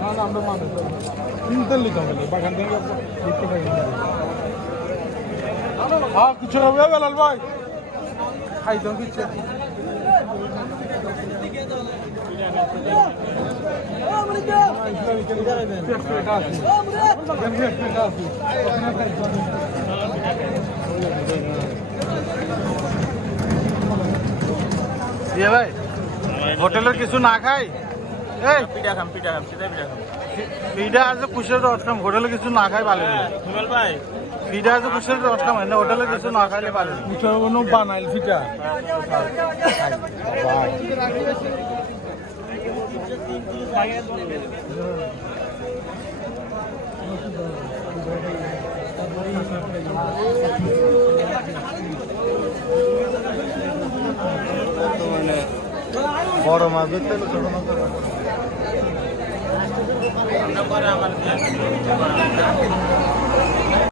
না না আমরা মানুষ কিনতে লিখা গেলে বাগান থেকে লিখতে পারি হ্যাঁ কিছু হবে বেলাল ভাই খাইতাম কিচ্ছে ভাই হোটেলের কিছু না খাই এই পিঠা খাম সিধা পিঠা খাম পিঠা আছে কুশের রস খাম হোটেলে কিছু না খাই ভালো ভাই পিঠা আছে কুশের রস খাম না হোটেলে কিছু না খাইলে ভালো কুশের কোনো বানাইল পিঠা বড় মাছ ধরতে হলে ছোট মাছ